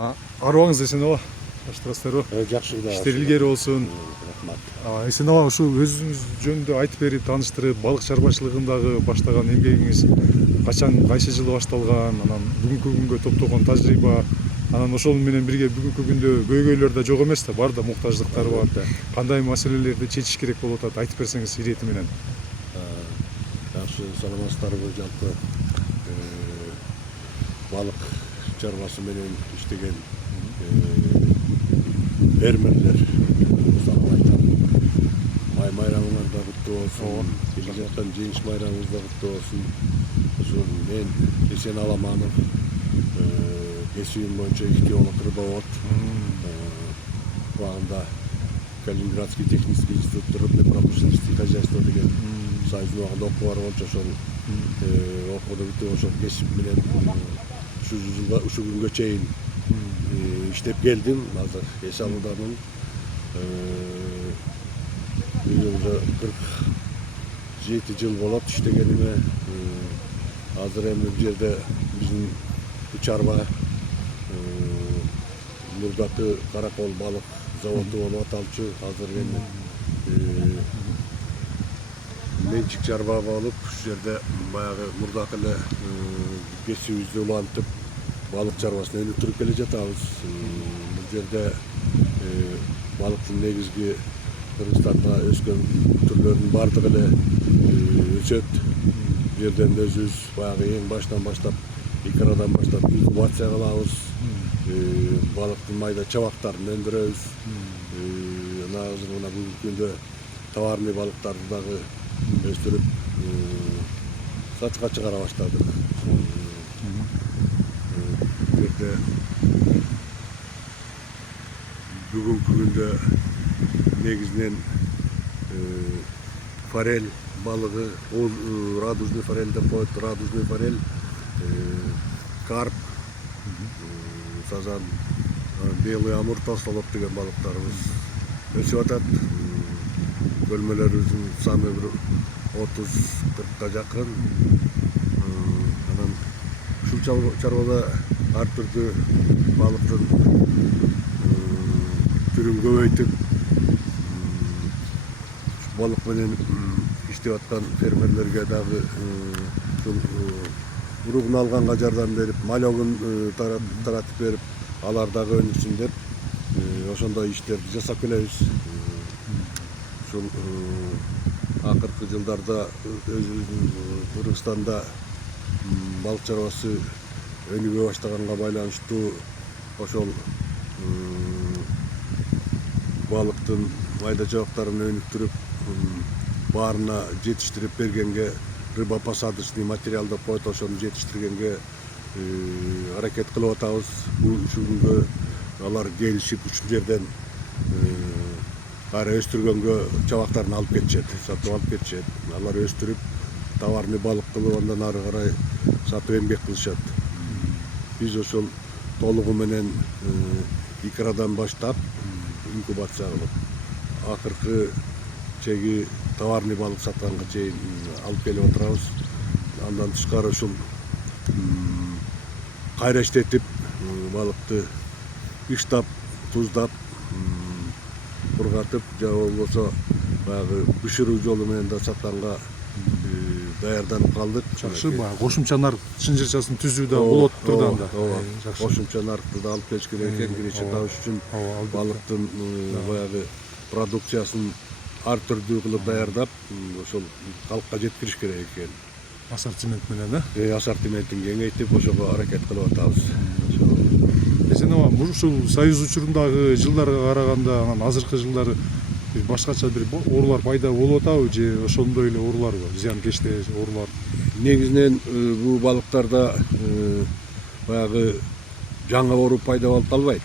Арыбаңыз эсен ооба. Баштырасыздарбы? Жакшы да. Иштер илгери болсун. Рахмат. Эсен ооба, ушу өзүңүз жөнүндө айтып берип, тааныштырып, балык чарбачылыгындагы баштаган эмгегиңиз качан, кайсы жылы башталган, анан бүгүнкү күнгө топтогон тажрыйба, анан ошол менен бирге бүгүнкү күндө көйгөйлөр да жок эмес да, бар да муктаждыктар бар. Кандай маселелерди чечиш керек болуп атат, айтып берсеңиз ирети менен. Жакшы, саламатсыздарбы жалпы. Балык чарбасы менен иштеген фермерлер, салам айтам. Май майрамыңар да куттуу болсун. Келе жаткан жеңиш майрамыңыз да куттуу болсун. Ошол мен Эсен Аламанов, кесибим боюнча ихтиолог рыбовод. Убагында Калининградский технический институт рыбной промышленности и хозяйства деген союздун убагында окуу бар болчу, ошол окууну бүтүп ошол кесип менен ушу күнгө чейин иштеп келдим. Азыр эс алуудамын. Уже 47 жыл болот иштегениме. Азыр эми бул жерде биздин чарба Мурдакы Каракол балык заводу болуп аталчу. Азыр эми менчик чарба болуп, ушул жерде баягы мурдакы эле кесибибизди улантып, балык чарбасын өнүктүрүп келе жатабыз. Бул жерде балыктын негизги Кыргызстанда өскөн түрлөрүнүн бардыгы эле өсөт. Бул жерден өзүбүз баягы эң баштан баштап, икрадан баштап инкубация кылабыз. Балыктын майда чабактарын өндүрөбүз. Азыр мына бүгүнкү күндө товарный балыктарды дагы өстүрүп сатышка чыгара баштадык. Бул жерде бүгүнкү күндө негизинен форель балыгы, радужный форель деп коет, радужный форель, карп, сазан, белый амур, толстолоб деген балыктарыбыз өсүп атат. Бөлмөлөрүбүздүн саны бир 30-40ка жакын. Анан ушул чарбада ар түрдүү балыктын түрүн көбөйтүп, балык менен иштеп аткан фермерлерге дагы уругун алганга жардам берип, малегун таратып берип, алар дагы өнүксүн деп, ошондой иштерди жасап келебиз. Ушул акыркы жылдарда өзүбүздүн Кыргызстанда балык чарбасы өнүгө баштаганга байланыштуу ошол балыктын майда чабактарын өнүктүрүп, баарына жетиштирип бергенге, рыбопосадочный материал деп коет, ошону жетиштиргенге аракет кылып атабыз. Ушул күнгө алар келишип, ушул жерден баары өстүргөнгө чабактарын алып кетишет, сатып алып кетишет. Алар өстүрүп, товарный балык кылып, андан ары карай сатып эмгек кылышат. Биз ошол толугу менен икрадан баштап инкубация кылып, акыркы чеги товарный балык сатканга чейин алып келип отурабыз. Андан тышкары ушул кайра иштетип, балыкты ыштап, туздап, бургатып, же болбосо баягы бышыруу жолу менен да сатканга даярданып калдык. Жакшы, баягы кошумча нарк чынжырчасын түзүү да болот турдан да. Кошумча наркты да алып келиш керек экен, киреше табыш үчүн балыктын баягы продукциясын ар түрдүү кылып даярдап, ошол калкка жеткириш керек экен. Ассортимент менен, ассортиментин кеңейтип, ошого аракет кылып атабыз. Эсен ооба, ушул союз учурундагы жылдарга караганда, анан азыркы жылдары башкача бир оорулар пайда болуп атабы, же ошондой эле ооруларбы, зыянкечтер, оорулар? Негизинен бул балыктарда баягы жаңы оору пайда болуп калбайт.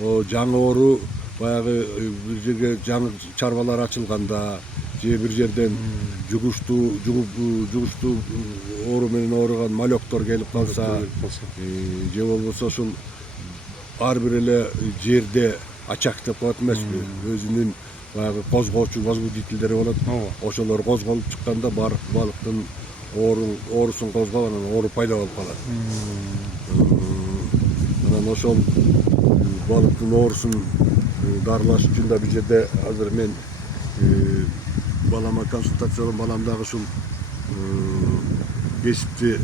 Жаңы оору баягы бир жерге жаңы чарбалар ачылганда, же бир жерден жугуштуу оору менен ооруган малектор келип калса, же болбосо ушул ар бир эле жерде ачак деп коет эмеспи, өзүнүн баягы козгоочу возбудительдери болот. Ошолор козголуп чыкканда балыктын оорусун козгоп, анан оору пайда болуп калат. Анан анан ошол балыктын оорусун дарылаш үчүн да бул жерде азыр мен балама консультациялап балам дагы ушул кесипти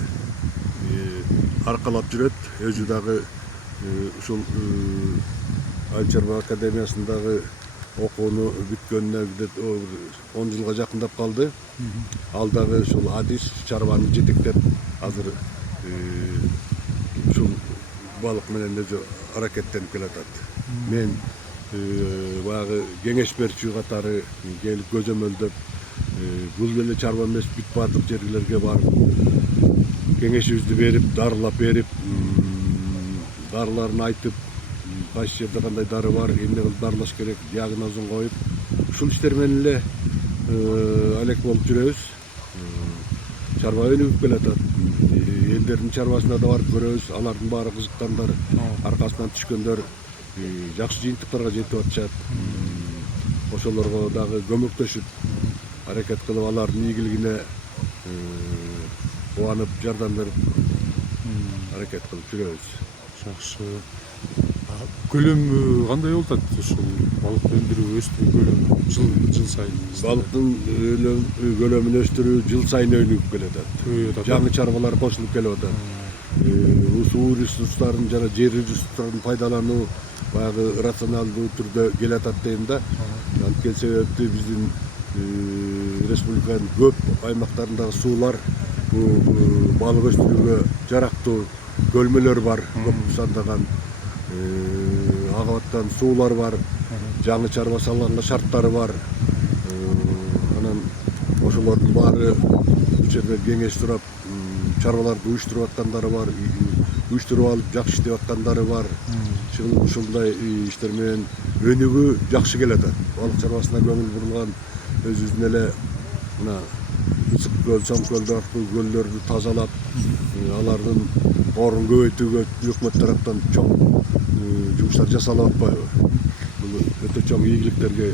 аркалап жүрөт. Өзү дагы ушул Айыл чарба академиясындагы окууну бүткөнүнө 10 жылга жакындап калды. Ал дагы ушул адис чарбаны жетектеп азыр ушул балык менен өзү аракеттенип келатат. Мен баягы кеңеш берүүчү катары келип көзөмөлдөп бул эле чарба эмес, бүт бардык жерлерге барып кеңешибизди берип, дарылап берип, дарыларын айтып, кайсы жерде кандай дары бар, эмне кылып дарылаш керек, диагнозун коюп, ушул иштер менен эле алек болуп жүрөбүз. Чарба өнүгүп келатат. Элдердин чарбасына да барып көрөбүз. Алардын баары кызыккандар, аркасынан түшкөндөр жакшы жыйынтыктарга жетип атышат. Ошолорго дагы көмөктөшүп, аракет кылып алардын ийгилигине кубанып, жардам берип аракет кылып жүрөбүз. Жакшы. Көлөмү кандай болуп атат ушул балык өндүрүү, өстүрүү көлөмү жыл сайын? Балыктын көлөмүн өстүрүү жыл сайын өнүгүп келатат. Жаңы чарбалар кошулуп келип атат. Суу ресурстарын жана жер ресурстарын пайдалануу баягы рационалдуу түрдө келатат дейм да. Анткени себепти биздин республиканын көп аймактарындагы суулар балык өстүрүүгө жарактуу көлмөлөр бар, көп сандаган агып аткан суулар бар, жаңы чарба салганга шарттары бар. Анан ошолордун баары бул жерде кеңеш сурап, чарбаларды уюштуруп аткандары бар, уюштуруп алып жакшы иштеп аткандары бар. Ушундай иштер менен өнүгүү жакшы келатат. Балык чарбасына көңүл бурулган өзүбүздүн эле мына Ысык көл, Сом көлдөр көлдөрдү тазалап, алардын орун көбөйтүүгө өкмөт тараптан чоң жумуштар жасалып атпайбы? Бул өтө чоң ийгиликтерге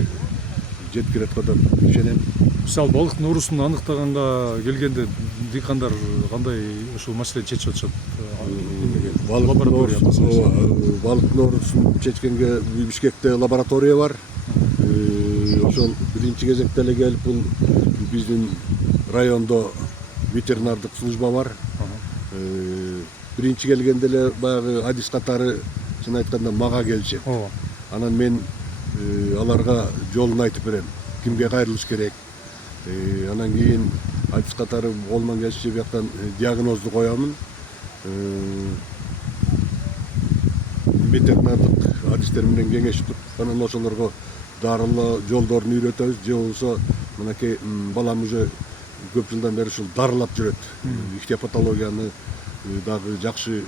жеткирет го деп ишенем. Мисалы балыктын оорусун аныктаганга келгенде дыйкандар кандай ушул маселени чечип атышат? Балыктын оорусун чечкенге Бишкекте лаборатория бар. Ошол биринчи кезекте эле келип, бул биздин райондо ветеринардык служба бар. Биринчи келгенде эле баягы адис катары, чын айтканда, мага келишет. Анан мен аларга жолун айтып берем, кимге кайрылыш керек. Анан кийин адис катары колунан келишинче бияктан диагнозду коёмун. Ветеринардык адистер менен кеңешип, анан ошолорго дарылоо жолдорун үйрөтөбүз. Же болбосо мынакей балам уже көп жылдан бери ушул дарылап жүрөт. Ихтиопатологияны дагы жакшы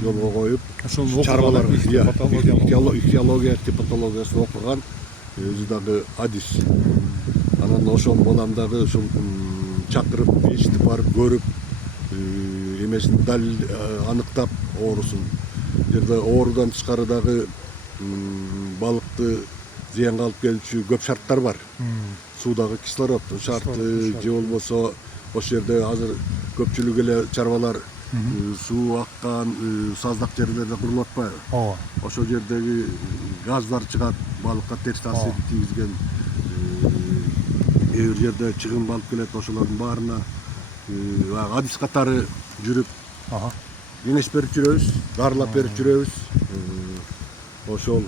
жолго коюп, чарбалар ихтиология, ихтиопатологиясын окуган, өзү дагы адис. Анан ошол балам дагы ушул чакырып, эшитип барып көрүп, эмесин далил аныктап оорусун. Жерде оорудан тышкары дагы балыкты зыянга алып келүүчү көп шарттар бар. Суудагы кислород шарты, же болбосо ошол жерде азыр көпчүлүк эле чарбалар суу аккан саздак жерлерде курулуп атпайбы? Ошол жердеги газдар чыгат, балыкка терс таасир тийгизген. Бир жерде чыгым алып келет, ошолордун баарына адис катары жүрүп кеңеш берип жүрөбүз, дарылап берип жүрөбүз. Ошол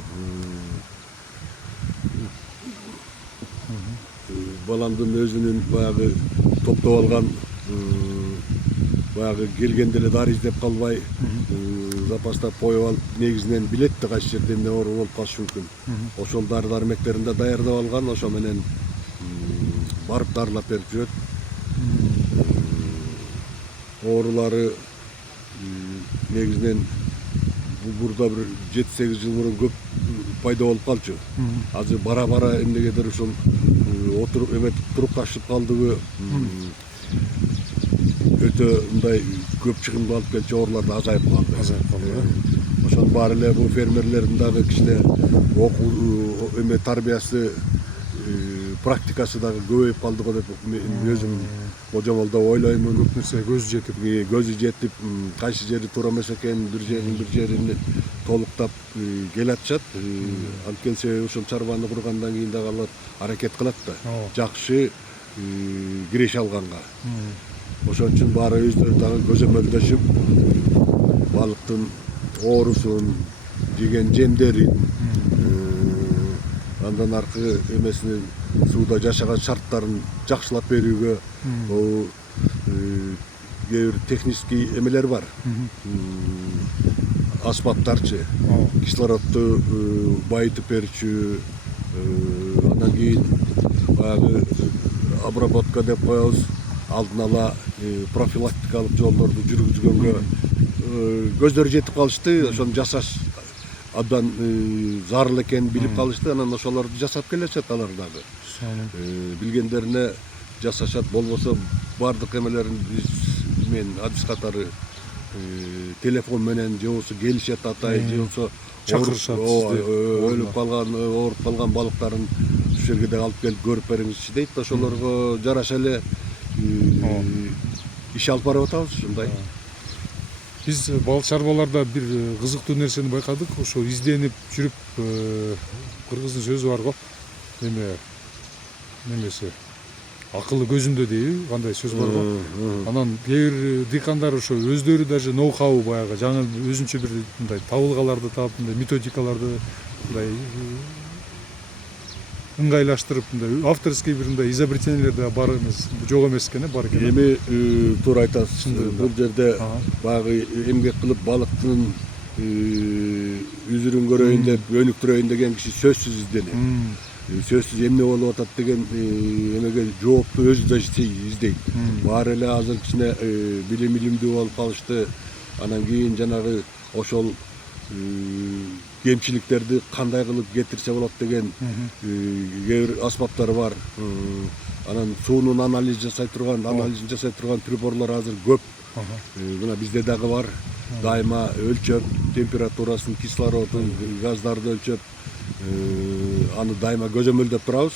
баламдын өзүнүн баягы топтоп алган, баягы келгенде эле дары издеп калбай, запастап коюп алып, негизинен билет да кайсы жерде эмне оору болуп калышы мүмкүн. Ошол дары дармектерин да даярдап алган, ошо менен барып дарылап берип жүрөт. Оорулары негизинен бурда бир 7-8 жыл мурун көп пайда болуп калчу. Азыр бара-бара эмнегедир ушул отуруп эметип турукташып калдыбы, өтө мындай көп чыгымды алып келчү оорулар да азайып калды. Ошонун баары эле бул фермерлердин дагы кичине окуу тарбиясы, практикасы дагы көбөйүп калды го деп мен өзүм божомолдо ойлоймун. көп нерсе көзү жетип. Көзү жетип, кайсы жери туура эмес экенин бир жерин толуктап келатышат. Анткенсе ошол чарбаны кургандан кийин дагы алар аракет кылат да. Жакшы киреше алганга. Ошон үчүн баары өздөрү дагы көзөмөлдөшүп, балыктын оорусун, жеген жемдерин, андан аркы эмесинин сууда жашаган шарттарын жакшылап берүүгө кээ бир технический эмелер бар. Аспаптарчы, кислородду байытып берүүчү, андан кийин баягы обработка деп коебуз, алдын ала профилактикалык жолдорду жүргүзгөнгө көздөрү жетип калышты. Ошону жасаш абдан зарыл экенин билип калышты. Анан ошолорду жасап келешет алар дагы. Билгендерине жасашат. Болбосо бардык эмелерин мен адис катары телефон менен же болбосо келишет атай, же болбосо чакырышат. өлүп калган, ооруп калган балыктарын ушул жерге да алып келип көрүп бериңизчи дейт. Ошолорго жараша эле иш алып барып атабыз ушундай. Биз балык чарбаларда бир кызыктуу нерсени байкадык. Ошо изденип жүрүп, кыргыздын сөзү бар го. Немеси акылы көзүндө дейби, кандай сөз бар го. Анан кээ бир дыйкандар ошо өздөрү даже ноу-хау баягы жаңы өзүнчө бир мындай табылгаларды таап, мындай методикаларды мындай ыңгайлаштырып, мындай авторский бир мындай изобретениелер да бар эмес, жок эмес экен, бар экен. Эми туура айтасыз. Бул жерде баягы эмгек кылып балыктын үзүрүн көрөйүн деп, өнүктүрөйүн деген киши сөзсүз изденет. Сөзсүз эмне болуп атат деген эмеге жоопту өзү да издейт. Баары эле азыр кичине билимдүү болуп калышты. Анан кийин жанагы ошол кемчиликтерди кандай кылып кетирсе болот деген кээ бир аспаптар бар. Анан суунун анализин жасай турган приборлор азыр көп. Мына бизде дагы бар. Дайыма өлчөп, температурасын, кислородун, газдарды өлчөп, аны дайыма көзөмөлдөп турабыз.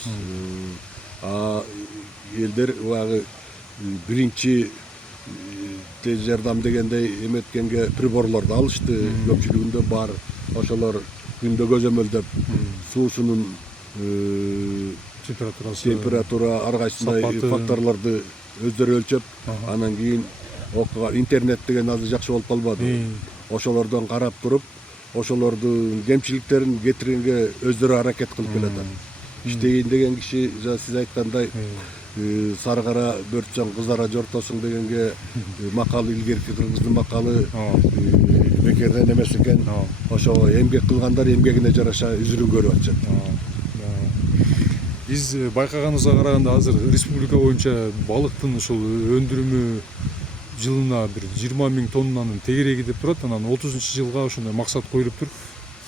Элдер баягы биринчи тез жардам дегендей эметкенге приборлорду алышты. Көпчүлүгүндө бар. Ошолор күндө көзөмөлдөп, суусунун температура ар кайсындай факторлорду өздөрү өлчөп, анан кийин интернет деген азыр жакшы болуп калбады. Ошолордон карап туруп, ошолордун кемчиликтерин кетиргенге өздөрү аракет кылып келатат. Иштейин деген киши сиз айткандай сары кара бөртсөң кыздара жортосуң дегенге макал, илгерки кыргыздын макалы бекерден эмес экен. Ошо эмгек кылгандар эмгегине жараша үзүрүн көрүп атышат. Биз байкаганыбызга караганда азыр республика боюнча балыктын ушул өндүрүмү жылына бир 20 000 тоннанын тегереги деп турат. Анан 30-жылга ошондой максат коюлуп тур.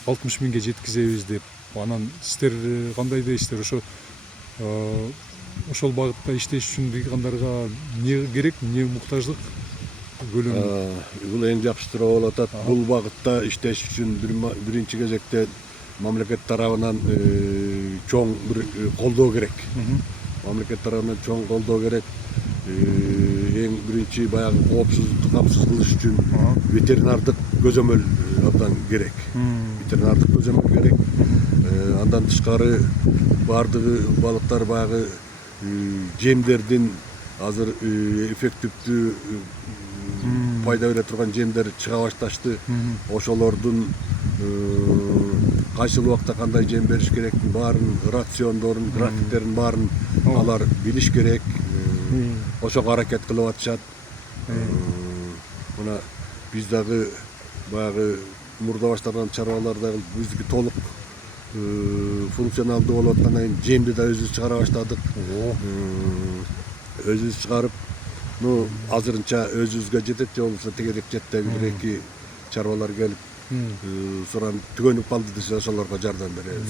60 000ге жеткизебиз деп. Анан сиздер кандай дейсиздер? Ошол багытта иштеш үчүн дыйкандарга эмне керек, эмне муктаждык? Бул эң жакшы суроо болуп атат. Бул багытта иштеш үчүн биринчи кезекте мамлекет тарабынан чоң бир колдоо керек. Мамлекет тарабынан чоң колдоо керек. Эң биринчи баягы коопсуздукту камсыз кылыш үчүн ветеринардык көзөмөл абдан керек. Ветеринардык көзөмөл керек. Андан тышкары бардыгы балыктар баягы жемдердин азыр эффективдүү пайда бере турган жемдер чыга башташты. Ошолордун кайсыл убакта кандай жем бериш керектин баарын, рациондорун, графиктерин баарын алар билиш керек. Ошого аракет кылып атышат. Мына биз дагы баягы мурда башталган чарбаларда биздики толук функционалдуу болуп аткандан кийин жемди да өзүбүз чыгара баштадык. Өзүбүз чыгарып, азырынча өзүбүзгө жетет, же болбосо тегерек жеттеги бир-эки чарбалар келип суранып түгөнүп калды десе ошолорго жардам беребиз.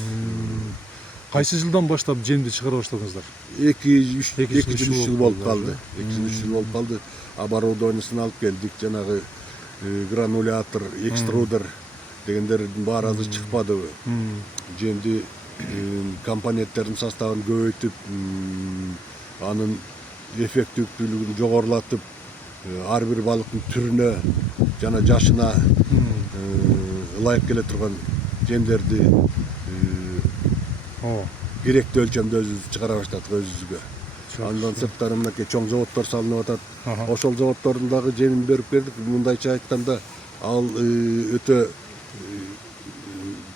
Кайсы жылдан баштап жемди чыгара баштадыңыздар? 2-3 жыл болуп калды. 2-3 жыл болуп калды. Оборудованиесин алып келдик, жанагы гранулятор, экструдер дегендердин баары азыр чыкпадыбы. Жемди компоненттердин составын көбөйтүп, анын эффективдүүлүгүн жогорулатып, ар бир балыктын түрүнө жана жашына ылайык келе турган жемдерди керектүү өлчөмдө өзүбүз чыгара баштадык өзүбүзгө. Андан сырткары мынакей чоң заводдор салынып атат. Ошол заводдордун дагы жемин берип келдик. Мындайча айтканда ал өтө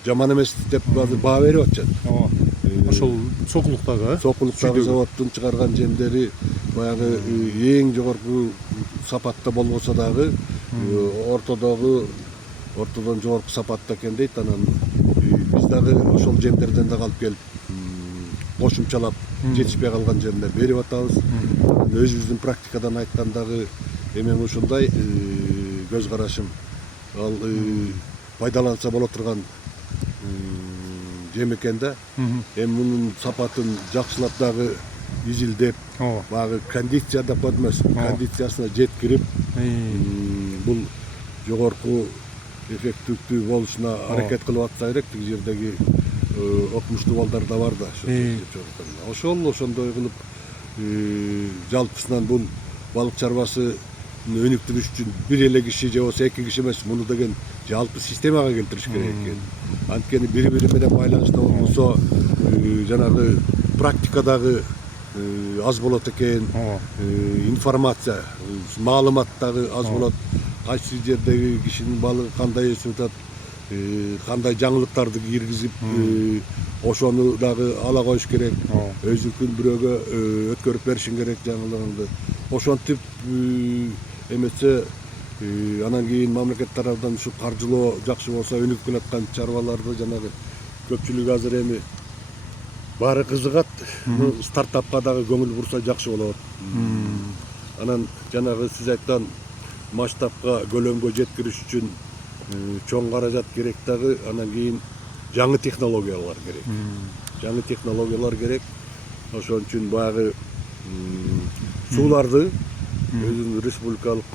жаман эмес деп азыр баа берип атышат. Ошол Сокулуктагы Сокулуктагы заводдун чыгарган жемдери баягы эң жогорку сапатта болбосо дагы ортодон жогорку сапатта экен дейт. Анан биз дагы ошол жемдерден дагы алып келип кошумчалап жетишпей калган жерине берип атабыз. Өзүбүздүн практикадан айткандагы эмем ушундай көз карашым. Ал пайдаланса боло турган жем экен да. Эми мунун сапатын жакшылап дагы изилдеп, баягы кондиция деп коет эмес, кондициясына жеткирип, бул жогорку эффективдүү болушуна аракет кылып атса керек. Тиги жердеги окумуштуу балдар да бар да. Ошондой кылып жалпысынан бул балык чарбасы өнүктүрүш үчүн бир эле киши же болбосо эки киши эмес, муну деген жалпы системага келтириш керек экен. Анткени бири бири менен байланышта болбосо жанагы практикадагы аз болот экен, информация, маалымат дагы аз болот. Кайсы жердеги кишинин балыгы кандай өсүп атат, кандай жаңылыктарды киргизип, ошону дагы ала коюш керек. Өзүнкүн бирөөгө өткөрүп беришиң керек жаңылыгыңды. Ошентип эмесе анан кийин мамлекет тарабынан ушу каржылоо жакшы болсо өнүгүп келаткан чарбаларды жанагы көпчүлүгү азыр эми баары кызыгат. Стартапка дагы көңүл бурса жакшы болот. Анан жанагы сиз айткан масштабка, көлөмгө жеткириш үчүн чоң каражат керек дагы. Анан кийин жаңы технологиялар керек. Жаңы технологиялар керек. Ошон үчүн баягы сууларды өзүнүн республикалык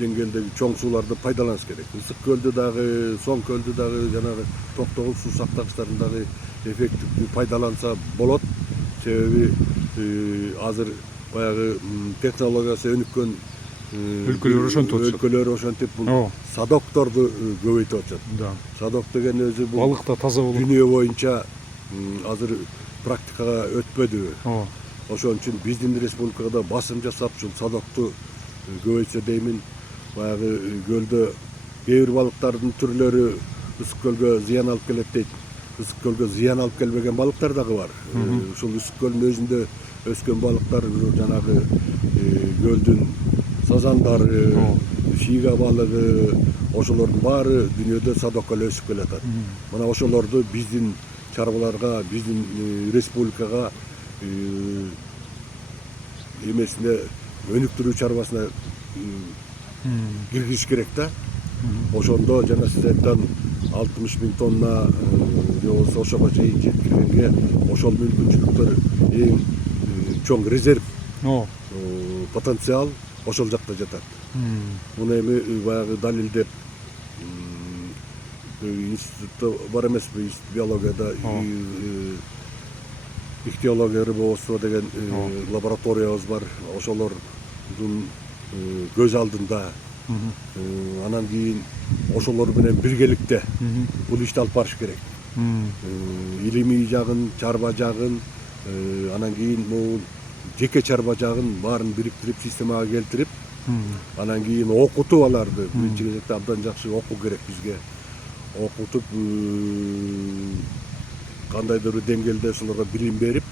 деңгээлдеги чоң сууларды пайдаланыш керек. Ысык көлдү дагы, Соң көлдү дагы, жанагы Токтогул суу сактагычтарын дагы эффективдүү пайдаланса болот. Себеби азыр баягы технологиясы өнүккөн өлкөлөр ошентип бул садокторду көбөйтүп атышат. Садок деген өзү бул балык да таза болот. Дүйнө боюнча азыр практикага өтпөдү. Ошон үчүн биздин республикада басым жасап ушул садокту көбөйтсө деймин. Баягы көлдө кээ бир балыктардын түрлөрү ысык көлгө зыян алып келет дейт. Ысык көлгө зыян алып келбеген балыктар дагы бар. Ушул ысык көлдүн өзүндө өскөн балыктар жанагы көлдүн сазандары, шига балыгы, ошолордун баары дүйнөдө садокко эле өсүп келатат. Мына ошолорду биздин чарбаларга, биздин республикага эмесине өнүктүрүү чарбасына киргизиш керек да. Ошондо жана сиз айткан 60 000 тонна же болбосо ошого чейин жеткиргенге ошол мүмкүнчүлүктөр эң чоң резерв, потенциал ошол жакта жатат. Муну эми баягы далилдеп институтта бар эмеспи, биологияда ихтиология рыбоводство деген лабораториябыз бар. Ошолордун көз алдында анан кийин ошолор менен биргеликте бул ишти алып барыш керек. Илимий жагын, чарба жагын, анан кийин могу жеке чарба жагын баарын бириктирип, системага келтирип, анан кийин окутуп аларды. Биринчи кезекте абдан жакшы окуу керек бизге. Окутуп, кандайдыр бир деңгээлде ошолорго билим берип,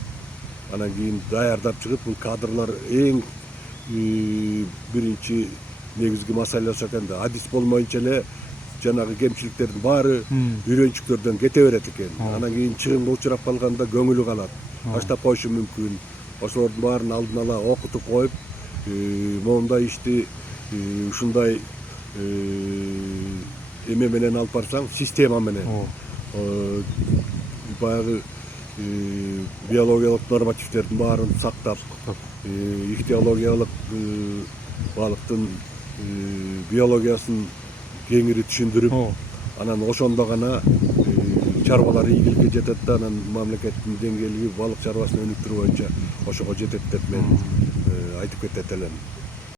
анан кийин даярдап чыгып, бул кадрлар эң биринчи негизги маселеси экен да. Адис болмойнча эле жанагы кемчиликтердин баары үйрөнчүктөрдөн кете берет экен. Анан кийин чыгымга учурап калганда көңүлү калат. Таштап коюшу мүмкүн. Ошолордун баарын алдын ала окутуп коюп, моундай ишти ушундай эме менен алып барсаң, система менен баягы биологиялык нормативдердин баарын сактап, ихтиологиялык балыктын биологиясын кеңири түшүндүрүп, анан ошондо гана чарбалар ийгиликке жетет да анан мамлекеттин деңгээлиги балык чарбасын өнүктүрүү боюнча ошого жетет деп мен айтып кетет элем.